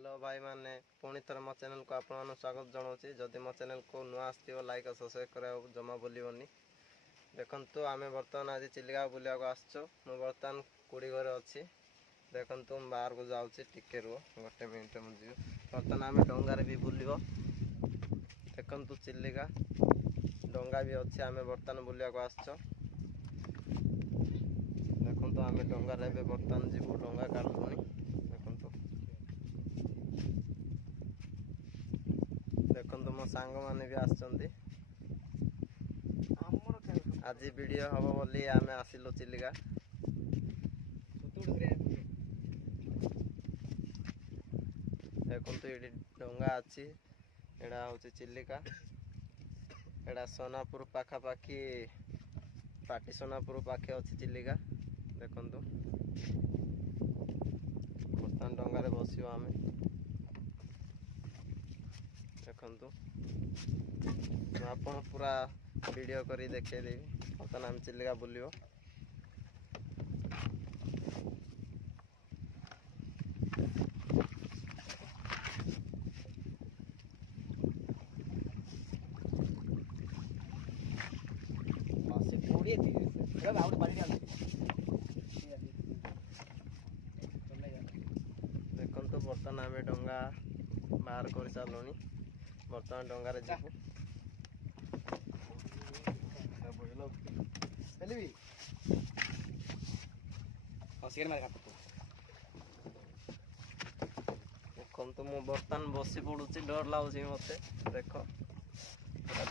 Hello भाई मैंने पुणी थर मो चैनल को आपन स्वागत जनाऊँ जदि मो चैनल को नुआ आसो लाइक और सब्सक्राइब करा जमा भूलनि। देखु आम बर्तमान आज चिलिका बुलिया आसचु मु बर्तमान कुड़ी घरे अच्छी देखु बाहर को जाऊँगी टिके रुह गोटे मिनिट मुझे बर्तमान आम डंगार भी बुल देखु चिलिका डंगा भी अच्छे आम बर्तमान बुलिया आसचु देखु आम डंगार बर्तमान जीव डंगा काढ़ुनी देखु मो सांग मैंने भी आसचंदी आज वीडियो हम बोली आम आसिलु चिलिका देखु ये डंगा अच्छी एड़ा हूँ चिलिका एड़ा सोनापुर पाखापाखि पाटी सोनापुर पाखे अच्छी चिलिका देखु बर्तमान डंगार बस आम देखु आपन पूरा वीडियो करी देखेदेवी बर्तमान आम चिलिका बुलियो देखु बर्तमान आम डंगा बाहर कर सारूँ बर्तमान डंगार जीव देखु मु बर्तमान बसी पड़ुची डर लगुच मत देख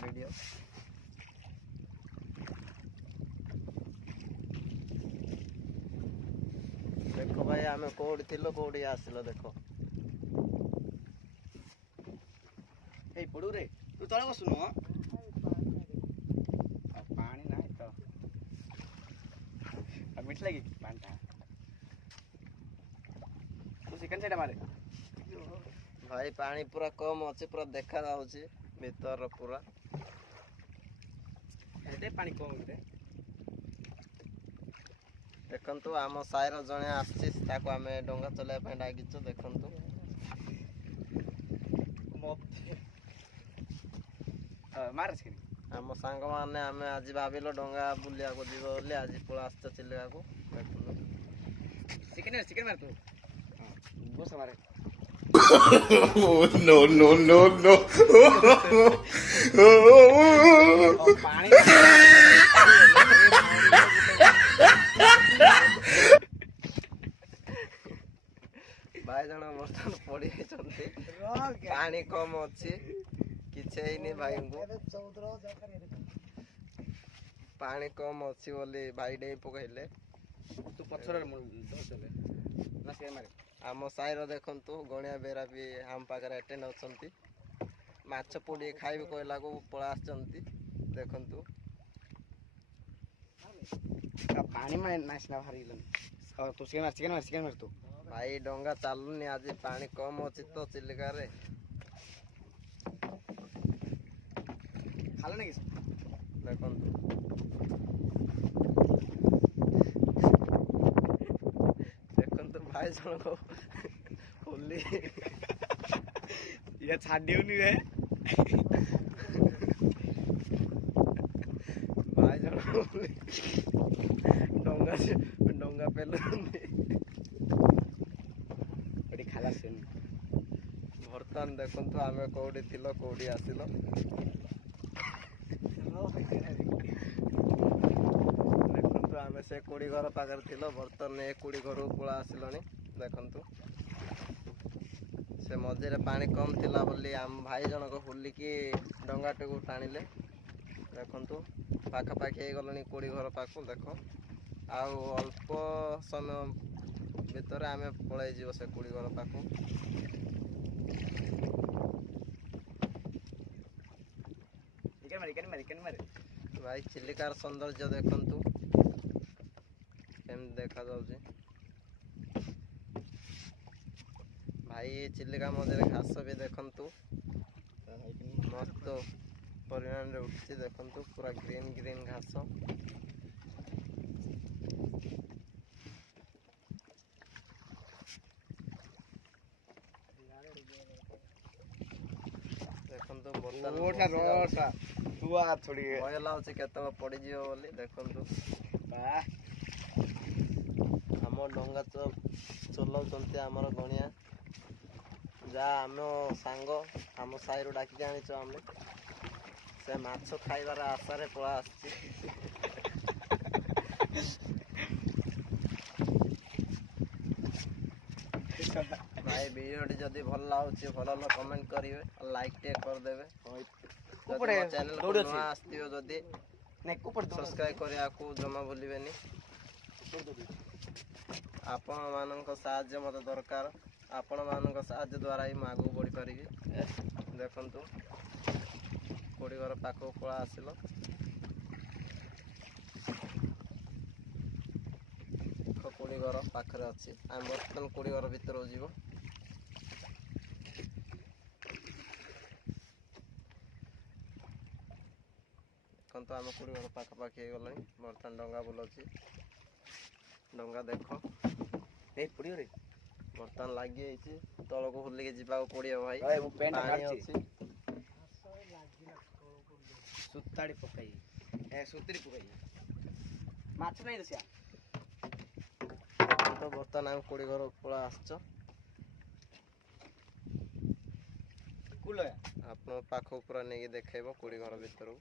वीडियो देख भाई आम कौटी थी कौटी आसिल देख पड़ू रे तू तले बसुनु पानी ना तो मीठ लगी पानी तू सेकंड साइड मारे भाई पानी पूरा कम अच्छे पूरा देखा जाऊँगी भीतर पूरा पानी कम देखु आम साइर जड़े आसी आम डंगा चलवाई डाकिचु देखु आम सांग मैंने आम आज भाविल डंगा बुलिया जीव बोली आज पड़ा आस चिलिका को चिकेन मार तू बस मारे no no no no पानी भाई जन बर्तमान पड़ी पानी कम अच्छी किसी भाई को पानी कम अच्छी बोली भाई डे पकड़े तू पथर आम साइर देखु गणिया बेरा भी आम पाखे अटेंड अच्छा माछ पोड़ी खाइबे कहला को पड़ा देखु पानी में नाचना भारी तू चिकेन मार तू भाई डंगा चलुनी आज पानी कम अच्छी तो चिलिका रे खाला ना देखु देखु भाई जन को होली ये छाड़ियोनी रे भाई जन डंगा डंगा पेलुनी खाला से बर्तमान देखु आम कौटी थी कौटी आसिल देखु आम से कुड़ी घर पाखे थी बर्तमान ए कुड़ी घर पड़ा आसिलनी देखु से मझे पानी कम थिला बोली आम भाई जनक हुलिकी डंगाटी को टाणिले देखु पाखापाखि गलनी कुड़ी घर पाख देख आउ अल्प समय भितर आम पलि जीव से कुड़ी घर पाख भाई चिलिकार सौंदर्य देखु केम देखा जाऊँगी भाई चिलिका मझे घास भी देखु मस्त परिमाण उठी देखु पूरा ग्रीन ग्रीन घास ଦେଖନ୍ତୁ ବର୍ତ୍ତମାନ ଓଟା ବସି ଯାଉଛି। ରୋଟା ତୁଆ ଛୋଡ଼ି ଭୟ ଲାଗୁଛି କେତେବେଳେ ପଡ଼ିଯିବ ବୋଲି ଦେଖନ୍ତୁ। ବାଃ ଆମ ଡଙ୍ଗା ଚଲାଉଛନ୍ତି ଆମର ଗଣିଆ, ଯାହା ଆମ ସାଙ୍ଗ ଆମ ସାହିରୁ ଡାକିକି ଆଣିଛୁ ଆମେ। ସେ ମାଛ ଖାଇବାର ଆଶାରେ ପଳା ଆସିଛି। ଭାଇ ଭିଡ଼ିଓଟି ଯଦି ଭଲ ଲାଗୁଛି ଭଲ କମେଣ୍ଟ କରିବେ, ଲାଇକ୍ ଟିକେ କରିଦେବେ। ଯଦି ମୋ ଚ୍ୟାନେଲକୁ ନୂଆ ଆସିଥିବ ଯଦି ସବସ୍କ୍ରାଇବ୍ କରିବାକୁ ଜମା ଭୁଲିବେନି। ଆପଣମାନଙ୍କ ସାହାଯ୍ୟ ମୋତେ ଦରକାର। ଆପଣମାନଙ୍କ ସାହାଯ୍ୟ ଦ୍ୱାରା ହିଁ ମୁଁ ଆଗକୁ ବଢ଼ିପାରିବି। ଦେଖନ୍ତୁ କୋଡ଼ି ଘର ପାଖକୁ ପଳା ଆସିଲ। କୋଡ଼ି ଘର ପାଖରେ ଅଛି। ଆମେ ବର୍ତ୍ତମାନ କୋଡ଼ି ଘର ଭିତରକୁ ଯିବ। ଦେଖନ୍ତୁ ଆମେ କୋଡ଼ି ଘର ପାଖାପାଖି ହେଇଗଲାଣି। ବର୍ତ୍ତମାନ ଡଙ୍ଗା ବୁଲଉଛି। ଡଙ୍ଗା ଦେଖ ଏଇ ପଡ଼ିବରେ ବର୍ତ୍ତମାନ ଲାଗି ହେଇଛି। ତଳକୁ ବୁଲିକି ଯିବାକୁ ପଡ଼ିବ ଭାଇ। ମୁଁ ପେଣ୍ଟ ପାଣି ମାରିଛି। ଅଛି। ସୁତାଡ଼ି ପକାଇ ସୁତରି ପକାଇ ମାଛ ନାହିଁ ଦଶିଆ ତ ବର୍ତ୍ତମାନ ଆମେ କୋଡ଼ି ଘର ପଳା ଆସିଛ। ଆପଣ ପାଖକୁ ପୁରା ନେଇକି ଦେଖେଇବ କୋଡ଼ି ଘର ଭିତରକୁ।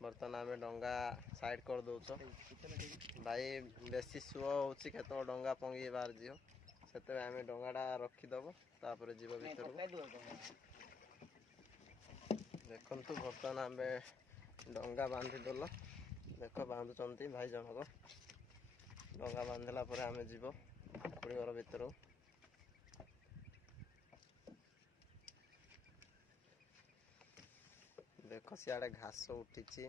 ବର୍ତ୍ତମାନ ଆମେ ଡଙ୍ଗା ସାଇଡ୍ କରିଦେଉଛ। ଭାଇ ବେଶୀ ସୁଅ ହେଉଛି, କେତେବେଳେ ଡଙ୍ଗା ପଙ୍ଗି ବାହାରିଯିବ। ସେଥିପାଇଁ ଆମେ ଡଙ୍ଗାଟା ରଖିଦେବ, ତାପରେ ଯିବ ଭିତରକୁ। ଦେଖନ୍ତୁ ବର୍ତ୍ତମାନ ଆମେ ଡଙ୍ଗା ବାନ୍ଧିଦେଲ। ଦେଖ ବାନ୍ଧୁଛନ୍ତି ଭାଇ ଜଣକ। ଡଙ୍ଗା ବାନ୍ଧିଲା ପରେ ଆମେ ଯିବ କୋଡ଼ି ଘର ଭିତରକୁ। ଦେଖ ସିଆଡ଼େ ଘାସ ଉଠିଛି,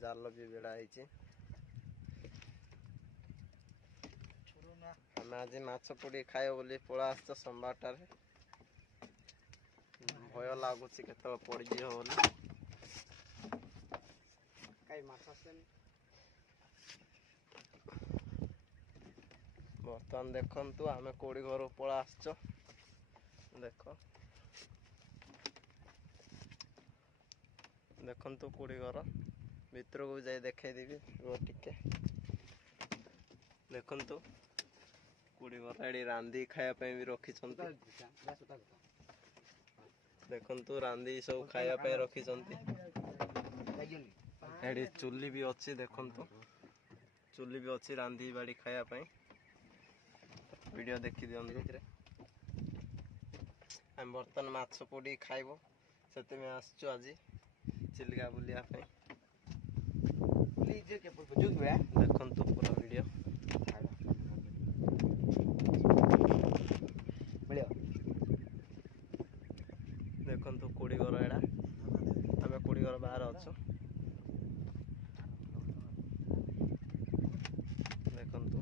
ଜାଲ ବି ବେଡ଼ା ହେଇଛି। ଆମେ ଆଜି ମାଛ ପୋଡ଼ି ଖାଇବ ବୋଲି ପଳା ଆସିଛ ସମ୍ବାରଟାରେ। ଭୟ ଲାଗୁଛି କେତେବେଳେ ପଡ଼ିଯିବ ବୋଲି। ବର୍ତ୍ତମାନ ଦେଖନ୍ତୁ ଆମେ କୋଡ଼ି ଘରକୁ ପଳା ଆସିଛ। ଦେଖ ଦେଖନ୍ତୁ କୋଡ଼ି ଘର ଭିତରକୁ ଯାଇ ଦେଖେଇଦେବି ଟିକେ। ଦେଖନ୍ତୁ କୋଡ଼ି ଘର ଏଠି ରାନ୍ଧି ଖାଇବା ପାଇଁ ବି ରଖିଛନ୍ତି। ଦେଖନ୍ତୁ ରାନ୍ଧି ସବୁ ଖାଇବା ପାଇଁ ରଖିଛନ୍ତି। ଏଠି ଚୁଲି ବି ଅଛି। ଦେଖନ୍ତୁ ଚୁଲି ବି ଅଛି ରାନ୍ଧି ବାଡ଼ି ଖାଇବା ପାଇଁ। ଭିଡ଼ିଓ ଦେଖିଦିଅନ୍ତୁ। ଆମେ ବର୍ତ୍ତମାନ ମାଛ ପୋଡ଼ି ଖାଇବ, ସେଥିପାଇଁ ଆସିଛୁ ଆଜି ଚିଲିକା ବୁଲିବା ପାଇଁ। ଦେଖନ୍ତୁ ପୁରା ଭିଡ଼ିଓ। ଦେଖନ୍ତୁ କୋଡ଼ି ଘର ଏଇଟା। ଆମେ କୋଡ଼ି ଘର ବାହାରେ ଅଛୁ। ଦେଖନ୍ତୁ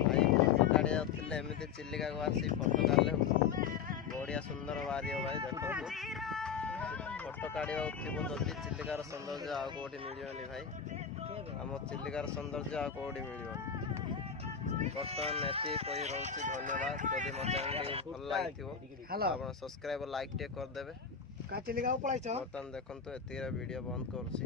ଭାଇ ଫଟୋ କାଢ଼ିବାକୁ ଥିଲେ ଏମିତି ଚିଲିକାକୁ ଆସି ଫଟୋ କାଢ଼ିଲେ ବଢ଼ିଆ ସୁନ୍ଦର ବାହାରିବ ଭାଇ। ଦେଖନ୍ତୁ ଫଟୋ କାଢ଼ିବାକୁ ଥିବ ଯଦି ଚିଲିକାର ସୌନ୍ଦର୍ଯ୍ୟ ଆଉ କେଉଁଠି ମିଳିବନି ଭାଇ। ଆମ ଚିଲିକାର ସୌନ୍ଦର୍ଯ୍ୟ ଆଉ କେଉଁଠି ମିଳିବନି। ବର୍ତ୍ତମାନ ଏତିକି କହି ରହୁଛି, ଧନ୍ୟବାଦ। ଯଦି ମୋ ଚ୍ୟାନେଲଟି ଭଲ ଲାଗିଥିବ ଆପଣ ସବସ୍କ୍ରାଇବ୍ ଲାଇକ୍ ଟିକେ କରିଦେବେ। ବର୍ତ୍ତମାନ ଦେଖନ୍ତୁ ଏତିକିରେ ଭିଡ଼ିଓ ବନ୍ଦ କରୁଛି।